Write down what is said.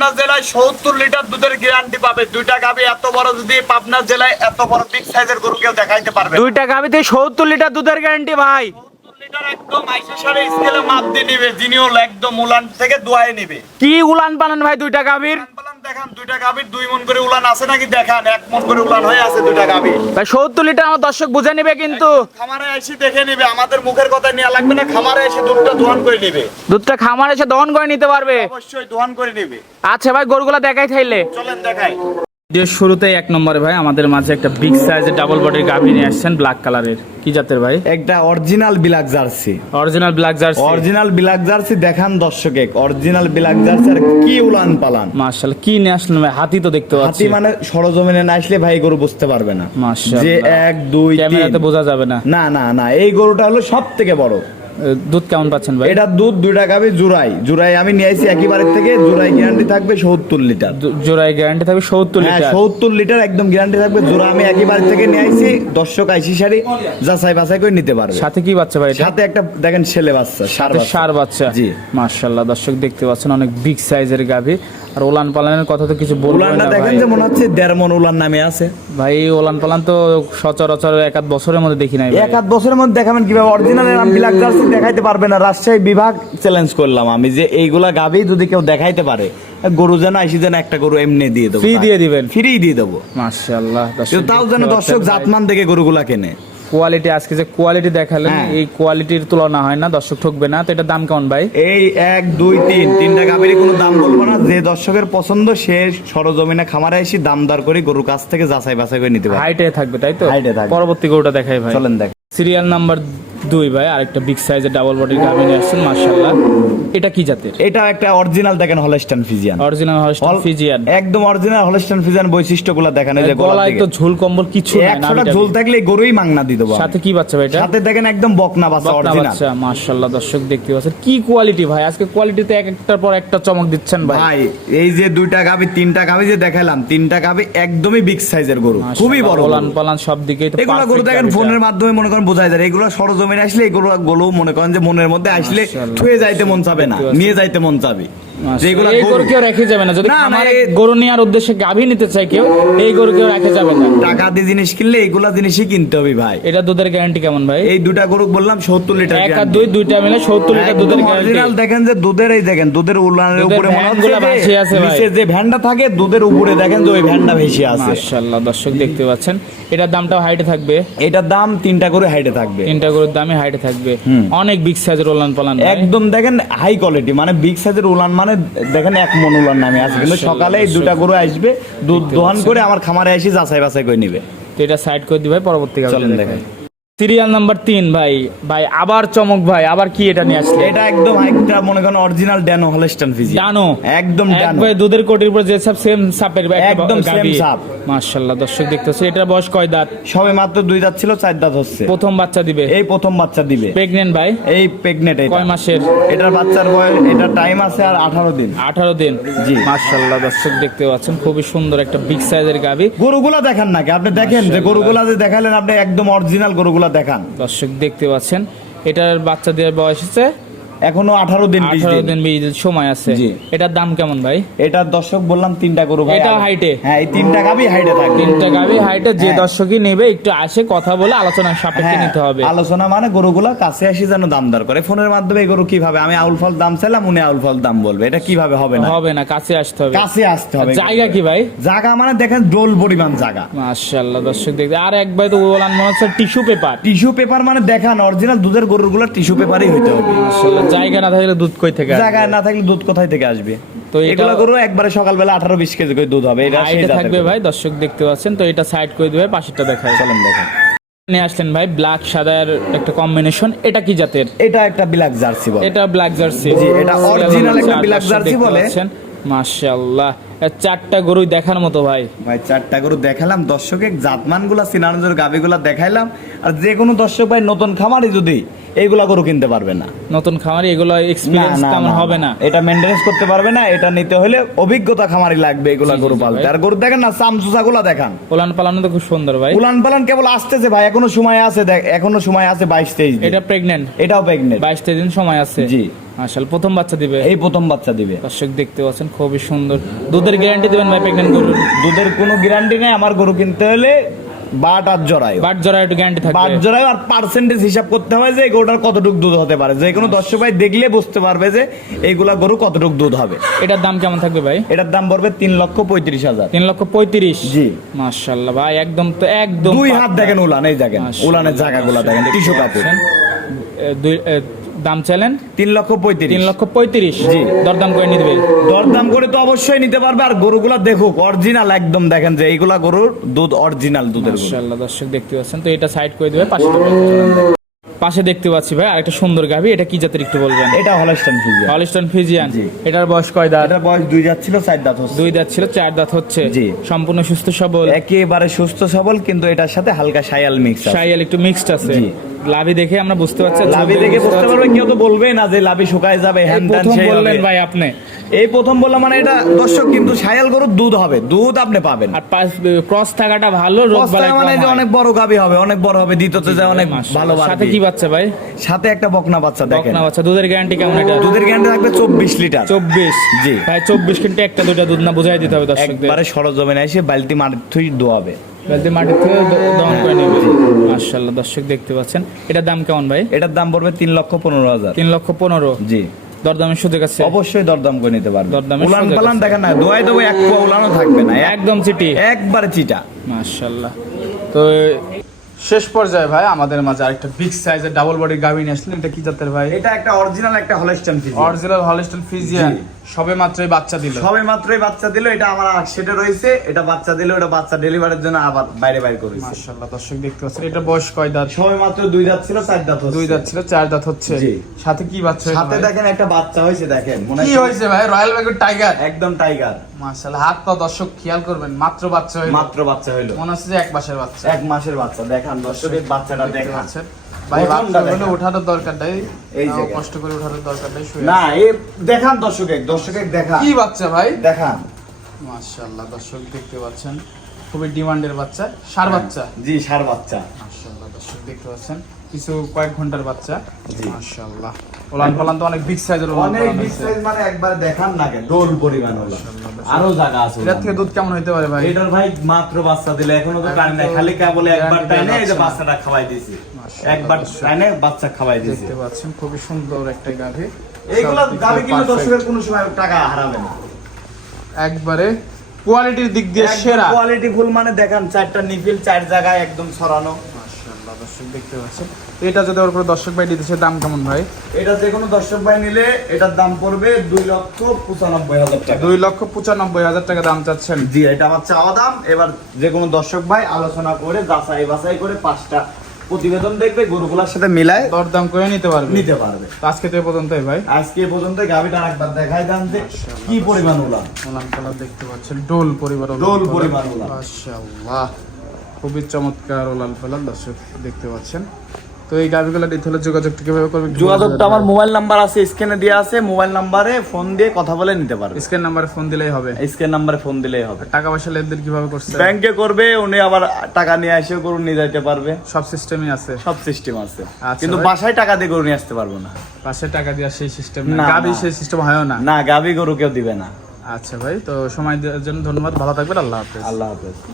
পাবনা জেলায় সত্তর লিটার দুধের গ্যারান্টি পাবে। দুইটা গাবি এত বড় যদি পাবনা জেলায় এত বড় বিগ সাইজের গরু কেউ দেখাইতে পারবে। দুইটা গাবিতে সত্তর লিটার দুধের গ্যারান্টি ভাই। লিটার একদম মাপ দিয়ে নিবে যিনিও একদম উলান থেকে দোয়াই নিবে। কি উলান পালান ভাই দুইটা গাবির বললাম দেখান দুইটা গাবির দুই মন করে উলান আছে নাকি? দেখান এক মন করে উলান হয়ে আছে দুইটা গাবি ভাই সত্তর লিটার আমার দর্শক বুঝে নিবে কিন্তু। খামারে এসে দেখে নিবে আমাদের মুখের কথা নিয়ে লাগবে না খামারে এসে দুধটা দোহান করে নিবে। দুধটা খামারে এসে দহন করে নিতে পারবে। অবশ্যই দোহান করে নিবে। আচ্ছা ভাই গরুগুলা দেখাই থাইলে চলেন দেখাই। যে শুরুতেই এক নম্বরে ভাই আমাদের মাঝে একটা বিগ সাইজের ডাবল বডির গাভি নিয়ে আসছেন ব্ল্যাক কালারের কি জাতের ভাই? একটা original black jersey original black jersey original black jersey দেখান দর্শকে অরিজিনাল ব্ল্যাক জার্সি আর কি উলান পালান মার্শাল কি নিয়ে আসলেন ভাই? হাতি তো দেখতে পাচ্ছি। হাতি মানে সরজমিনে না আসলে ভাই গরু বুঝতে পারবে না। মাশাআল্লাহ। যে এক দুই ক্যামেরাতে বোঝা যাবে না। না না না এই গরুটা হলো সব থেকে বড়। দুধ কেমন পাচ্ছেন ভাই? এটা দুধ দুইটা গাবে জুরাই। জুরাই আমি নিয়ে আসি একেবারে থেকে জুরাই গ্যারান্টি থাকবে সত্তর লিটার। জোড়ায় গ্যারান্টি থাকবে সত্তর হ্যাঁ লিটার। সত্তর লিটার একদম গ্যারান্টি থাকবে। জোড়া আমি একেবারে থেকে নিয়ে আসি দর্শক আইসি সারি যাচাই বাছাই করে নিতে পারবে। সাথে কি বাচ্চা ভাই সাথে একটা দেখেন ছেলে বাচ্চা সার বাচ্চা। সার বাচ্চা। জি। মার্শাল্লাহ দর্শক দেখতে পাচ্ছেন অনেক বিগ সাইজের গাভি আর ওলান পালানের কথা তো কিছু বলব না দেখেন যে মনে হচ্ছে দেড় মন উলান নামে আছে। ভাই ওলান পালান তো সচরাচর এক আধ বছরের মধ্যে দেখি নাই এক আধ বছরের মধ্যে দেখাবেন কীভাবে অরিজিনাল এরাম বিলাক জার্সি দেখাইতে পারবে না। রাজশাহী বিভাগ চ্যালেঞ্জ করলাম আমি যে এইগুলা গাবি যদি কেউ দেখাইতে পারে গরু যেন আইসি যেন একটা গরু এমনি দিয়ে দেবো ফ্রি দিয়ে দিবেন? ফ্রি দিয়ে দেবো। কিন্তু তাও যেন দর্শক জাতমান দেখে গরুগুলা কেনে। কোয়ালিটি আজকে যে কোয়ালিটি দেখালেন হ্যাঁ। এই কোয়ালিটির তুলনা হয় না দর্শক ঠকবে না। তো এটা দাম কেমন ভাই? এই এক দুই তিন তিনটা গাবিরই কোনো দাম বলব না। যে দর্শকের পছন্দ সে সরজমিনে খামারে এসে দাম দর করে গরুর কাছ থেকে যাচাই বাছাই করে নিতে পারে হাইটে থাকবে তাই তো? হাইটে থাকবে। পরবর্তী গরুটা দেখাই ভাই। চলেন দেখ। সিরিয়াল নাম্বার দুই ভাই আরেকটা বিগ সাইজের ডাবল বডির গাভি নিয়ে আসছেন এটা কি জাতের? এটা একটা অরিজিনাল দেখেন holstein friesian original holstein friesian একদম অরিজিনাল হলস্টান ফিজিয়ান বৈশিষ্ট্যগুলো দেখেন এই যে গলা গলায় তো ঝুল কম্বল কিছু নাই একশোটা নামিটামি। ঝোল থাকলে গরুই মাংনা দিয়ে দেবো সাথে কি বাচ্চা ভাই এটা? সাথে দেখেন একদম বকনা বাচ্চা অরিজিনাল বাচ্চা মাশাআল্লাহ দর্শক দেখতে পাচ্ছেন। কি কোয়ালিটি ভাই? আজকে কোয়ালিটিতে এক একটার পর একটা চমক দিচ্ছেন ভাই। ভাই এই যে দুইটা গাবি তিনটা গাবি যে দেখালাম তিনটা গাবি একদমই বিগ সাইজের গরু খুবই বড় গরু। পালান সব দিকেই তো এগুলো গরু দেখেন ফোনের মাধ্যমে মনে করেন বোঝাই যায়। এগুলো সরজমিনে আসলে এগুলো গরু মনে করেন যে মনের মধ্যে আসলে। থুয়ে যাইতে মন চাবে না নিয়ে যাইতে মন চাবে। যেগুলো গরু। কেউ রেখে যাবে না। যদি না, না, খামারে গরু নেওয়ার উদ্দেশ্যে গাভী নিতে চায় কেউ এই গরু কেউ রেখে যাবে না। টাকা দিয়ে জিনিস কিনলে এগুলা জিনিসই কিনতে হবে ভাই। এটা দুধের গ্যারান্টি কেমন ভাই? এই দুটা গরু বললাম সত্তর লিটার এক আর দুই দুইটা মিলে সত্তর লিটার দুধের গ্যারান্টি দেখেন যে দুধের এই দেখেন দুধের উলানের উপরে মনে হচ্ছে ভ্যানগুলা আছে যে ভাই। নিচে যে ভ্যানটা থাকে দুধের উপরে দেখেন যে ওই ভ্যানটা ভেসে আছে। মাশাআল্লাহ দর্শক দেখতে পাচ্ছেন। এটার দামটাও হাইটে থাকবে। এটার দাম তিনটা করে হাইটে থাকবে। তিনটা গরুর দামই হাইটে থাকবে। অনেক বিগ সাইজের উলান পালান একদম দেখেন হাই কোয়ালিটি মানে বিগ সাইজের উলান মানে দেখেন এক মন উলান নামে আছে। কিন্তু সকালে দুটা গরু আসবে দুধ দোহান করে আমার খামারে এসে যাচাই বাছাই করে নিবে। তো এটা সাইড করে দিই ভাই পরবর্তী চলেন দেখাই। সিরিয়াল নাম্বার তিন ভাই। ভাই আবার চমক ভাই। আবার কি এটা নিয়ে আসলে? এটা একদম একটা মনে করেন অরিজিনাল ড্যানো হলস্টন ফিজি ডানো একদম ডানো একবার দুধের কোটির উপর যে সব সেম সাপের ভাই একদম same সাপ। মাশাআল্লাহ দর্শক দেখতেছে এটার বয়স কয় দাঁত? সবে মাত্র দুই দাঁত ছিল চার দাঁত হচ্ছে। প্রথম বাচ্চা দিবে? এই প্রথম বাচ্চা দিবে। প্রেগনেন্ট ভাই? এই প্রেগনেন্ট এটা। কয় মাসের? এটার বাচ্চার বয়স এটা টাইম আছে আর আঠারো দিন। আঠারো দিন। জি। মাশাআল্লাহ দর্শক দেখতে পাচ্ছেন খুবই সুন্দর একটা বিগ সাইজের গাবি গরুগুলা দেখান নাকি? আপনি দেখেন যে গরুগুলা যে দেখালেন আপনি একদম অরিজিনাল গরুগুলা দেখান। দর্শক দেখতে পাচ্ছেন এটার বাচ্চা দেওয়ার বয়স হচ্ছে এখনও আঠারো দিন আঠারো দিন। দিন বিশ দিন সময় আছে। এটার দাম কেমন ভাই? এটা দর্শক বললাম তিনটা গরু ভাই। এটাও height-এ? হ্যাঁ এই তিনটা গাবি হাইটে থাকবে। তিনটা গাবি হাইটে যে হ্যাঁ। দর্শকই নেবে একটু আসে কথা বলে আলোচনা সাপেক্ষে হ্যাঁ, নিতে হবে। আলোচনা মানে গরুগুলা কাছে আসি যেন দাম দর করে। ফোনের মাধ্যমে গরু কীভাবে? আমি আউল ফল দাম চাইলাম উনি আউল ফল দাম বলবে। এটা কীভাবে হবে না? হবে না কাছে আসতে হবে। কাছে আসতে হবে। জায়গা কি ভাই? জায়গা মানে দেখেন ডোল পরিমাণ জায়গা। মাশাআল্লাহ দর্শক দেখতে। আর এক ভাই তো বলান মনে হচ্ছে টিস্যু পেপার। টিস্যু পেপার মানে দেখান অরিজিনাল দুধের গরুগুলো টিস্যু পেপারই হইতে হবে। মাশাআল্লাহ জায়গা না থাকলে দুধ কই থেকে জায়গা না থাকলে দুধ কোথায় থেকে আসবে? তো এগুলো গরু একবারে সকালবেলা আঠারো বিশ কেজি করে দুধ হবে এটা থাকবে ভাই দর্শক দেখতে পাচ্ছেন তো এটা সাইড করে দেবে পাশেরটা দেখায় চলেন দেখেন। নিয়ে আসলেন ভাই ব্ল্যাক সাদার একটা কম্বিনেশন এটা কি জাতের? এটা একটা ব্ল্যাক জার্সি বলে। এটা ব্ল্যাক জার্সি জি, এটা অরিজিনাল একটা ব্ল্যাক জার্সি বলে। মাশাআল্লাহ। চারটা গরুই দেখার মতো ভাই। ভাই চারটা গরু দেখালাম দর্শকে জাতমানগুলা সিনানজোর গাবি গুলা দেখাইলাম। আর যে কোনো দর্শক ভাই নতুন খামারি যদি এইগুলা গরু কিনতে পারবে না। নতুন খামারি এগুলো এক্সপিরিয়েন্স তেমন হবে না। এটা মেনটেন্স করতে পারবে না এটা নিতে হলে অভিজ্ঞতা খামারি লাগবে এগুলা গরু পালতে। আর গরু দেখেন না চামচুচা গুলা দেখান। পোলান পালানো তো খুব সুন্দর ভাই। উলান পালান কেবল আসতেছে ভাই এখনও সময় আছে দেখ এখনও সময় আছে বাইশ তেইশ এটা প্রেগনেন্ট এটাও প্রেগনেন্ট বাইশ তেইশ দিন সময় আছে। জি। মাশাল প্রথম বাচ্চা দিবে? এই প্রথম বাচ্চা দিবে। দর্শক দেখতে পাচ্ছেন খুবই সুন্দর। দুধের গ্যারান্টি দিবেন ভাই প্রেগনেন্ট গরুর? দুধের কোনো গ্যারান্টি নেই আমার গরু কিনতে হলে বাট আর জড়াই বাট জরা একটু গ্যারান্টি বাট থাকবে আর পার্সেন্টেজ হিসাব করতে হবে যে গরুটার কতটুকু দুধ হতে পারে। যে কোনো দর্শক ভাই দেখলে বুঝতে পারবে যে এইগুলা গরু কতটুকু দুধ হবে। এটার দাম কেমন থাকবে ভাই? এটার দাম পড়বে তিন লক্ষ পঁয়ত্রিশ হাজার। তিন লক্ষ পঁয়ত্রিশ? জি। মাশাল্লাহ ভাই একদম তো একদম দুই হাত দেখেন উলান এই দেখেন। উলানের জায়গাগুলো দেখেন টিস্যু কাপড়। দাম চাইলেন? তিন লক্ষ পঁয়ত্রিশ। তিন লক্ষ পঁয়ত্রিশ। জি। দরদাম করে নিতে দরদাম করে তো অবশ্যই নিতে পারবে আর গরুগুলা দেখুক অরিজিনাল একদম দেখেন যে এইগুলা গরুর দুধ অরিজিনাল দুধের মাশাআল্লাহ দর্শক দেখতে পাচ্ছেন তো এটা সাইড করে দিবে পাশে পাশে দেখতে পাচ্ছি ভাই আরেকটা সুন্দর গাভি এটা কি জাতের একটু বলবেন? এটা হলস্টাইন ফিজিয়ান হলিস্টন ফিজিয়ান জি। এটার বয়স কয় দাঁত? এটার বয়স দুই দাঁত ছিল চার দাঁত হচ্ছে। দুই দাঁত ছিল চার দাঁত হচ্ছে। জি। সম্পূর্ণ সুস্থ সবল। একেবারে সুস্থ সবল কিন্তু এটার সাথে হালকা সায়াল মিক্স আছে। সাইয়াল একটু মিক্সড আছে। জি। লাভি দেখে আমরা বুঝতে পারছি লাভি দেখে বুঝতে পারবে কেউ তো বলবে না যে লাভি শুকায় যাবে হ্যান ত্যান প্রথম সেই বললেন ভাই আপনি। এই প্রথম বললাম মানে এটা দর্শক কিন্তু সায়াল গরুর দুধ হবে দুধ আপনি পাবেন। আর ক্রস থাকাটা ভালো মানে যে অনেক বড় গাবি হবে অনেক বড় হবে দ্বিতীয়তে যে অনেক। ভালো সাথে কি বাচ্চা ভাই? সাথে একটা বকনা বাচ্চা দেখেন। বকনা বাচ্চা দুধের গ্যারান্টি কেমন এটা? দুধের গ্যারান্টি থাকবে চব্বিশ লিটার। চব্বিশ? জি। ভাই চব্বিশ কিন্তু একটা দুটো দুধ না বুঝাই দিতে হবে দর্শকদের। একবারে সরজমিনে এসে বালতি মাটির থুই দোয়াবে। বালতি মাটির থেকে দ- দহন করে নেবে মাশাআল্লাহ দর্শক দেখতে পাচ্ছেন। এটার দাম কেমন ভাই? এটার দাম পড়বে তিন লক্ষ পনেরো হাজার। তিন লক্ষ পনেরো? জি। দরদামের সুযোগ আছে? অবশ্যই দরদাম করে নিতে পারবে। দরদামের উলান পালান দেখেন না দোয়াই দেবো এক পোয়া উলানও থাকবে না। একদম চিটি একবারে চিটা মাশাল্লাহ তো শেষ পর্যায়ে ভাই আমাদের মাঝে আরেকটা বিগ সাইজের ডাবল বডি গাভী নিয়ে আসলেন। এটা কি জাতের ভাই? এটা একটা অরিজিনাল একটা holstein friesian original holstein friesian সবে মাত্রই বাচ্চা দিল। সবে মাত্রই বাচ্চা দিল। এটা আমার সেটা রয়েছে। এটা বাচ্চা দিল এটা বাচ্চা ডেলিভারির জন্য আবার বাইরে বাইরে করেছে। মাশাআল্লাহ দর্শক দেখতে পাচ্ছেন এটা বয়স কয় দাঁত? সবে মাত্র দুই দাঁত ছিল চার দাঁত হচ্ছে। দুই দাঁত ছিল চার দাঁত হচ্ছে। জি। সাথে কি বাচ্চা সাথে দেখেন একটা বাচ্চা হয়েছে দেখেন। কি হয় হয়েছে ভাই? রয়্যাল বেঙ্গল টাইগার একদম টাইগার মাশাআল্লাহ হাত পা দর্শক খেয়াল করবেন মাত্র বাচ্চা হইল। মাত্র বাচ্চা হইল। মনে হচ্ছে যে এক মাসের বাচ্চা। এক মাসের বাচ্চা দেখান দর্শকের বাচ্চাটা দেখান। ভাই প্রথমটা বাচ্চা হলে দেখান। ওঠানোর দরকার নাই এই জায়গায়। কষ্ট করে ওঠানোর দরকার নাই না এ দেখান দর্শকের দর্শকের দেখা কি বাচ্চা ভাই? দেখান। মাশাআল্লাহ দর্শক দেখতে পাচ্ছেন। খুবই ডিমান্ডের বাচ্চা সার বাচ্চা। জি সার বাচ্চা। মাশাআল্লাহ দর্শক দেখতে পাচ্ছেন। কিছু কয়েক ঘণ্টার বাচ্চা। মাশাআল্লাহ। ওলান তো অনেক বিগ সাইজের অনেক বিগ সাইজ মানে একবার দেখান না ডোল পরিমাণ হলো। আরও জায়গা আছে এটার থেকে দুধ কেমন হইতে পারে ভাই? এটার ভাই মাত্র বাচ্চা দিলে এখনও তো টাইম নাই। খালি কেবল একবার guarantee টাইনে এই যে বাচ্চাটা খাওয়াই দিয়েছি। একবার। টাইনে বাচ্চা খাওয়াই দিয়েছি। দেখতে পাচ্ছেন খুবই সুন্দর একটা গাভী। এইগুলো দিয়ে কিন্তু দর্শকের কোনো সময় টাকা হারাবে না। একবারে কোয়ালিটির দিক দিয়ে সেরা। কোয়ালিটি ফুল মানে দেখান চারটা নিফিল চার জায়গায় একদম ছড়ানো। দর্শক দেখতে পাচ্ছেন। এটা যদি ওর দর্শক ভাই দিতেছে দাম কেমন ভাই? এটা যে কোনো দর্শক ভাই নিলে এটার দাম পড়বে দুই লক্ষ পঁচানব্বই হাজার টাকা। দুই লক্ষ পঁচানব্বই হাজার টাকা দাম চাচ্ছেন। জি এটা আমার চাওয়া দাম। এবার যে কোনো দর্শক ভাই আলোচনা করে যাচাই বাছাই করে পাঁচটা প্রতিবেদন দেখবে গরুগুলার সাথে মিলায় দরদাম করে নিতে পারবে। নিতে পারবে। আজকে তো পর্যন্তই ভাই। আজকে পর্যন্ত গাভিটা একবার দেখাই দেন যে কি পরিমাণ উলান ওলান। কালার দেখতে পাচ্ছেন। ডোল পরিবার ডোল। পরিবার ওলান। মাশাআল্লাহ। খুবই চমৎকার ওলান পালান দর্শক দেখতে পাচ্ছেন। তো এই গাভিগুলো নিতে হলে যোগাযোগটা কীভাবে করবে যোগাযোগটা আমার মোবাইল নাম্বার আছে স্ক্রিনে দেওয়া আছে মোবাইল নাম্বারে ফোন দিয়ে কথা বলে নিতে পারবে। স্ক্যান নাম্বারে ফোন দিলেই হবে। স্ক্রিন নাম্বারে ফোন দিলেই হবে। টাকা পয়সা লেনদেন কীভাবে করছে? ব্যাংকে করবে উনি আবার টাকা নিয়ে এসে গরু নিয়ে যাইতে পারবে। সব সিস্টেমই আছে। সব সিস্টেম আছে। আচ্ছা কিন্তু। বাসায় টাকা দিয়ে গরু নিয়ে আসতে পারব না। পাশে টাকা দেওয়ার সেই সিস্টেম না, গাভি সেই সিস্টেম হয়ও না। না গাভি গরু কেউ দিবে না। আচ্ছা ভাই তো সময় দেওয়ার জন্য ধন্যবাদ। ভালো থাকবেন আল্লাহ হাফেজ। আল্লাহ হাফেজ।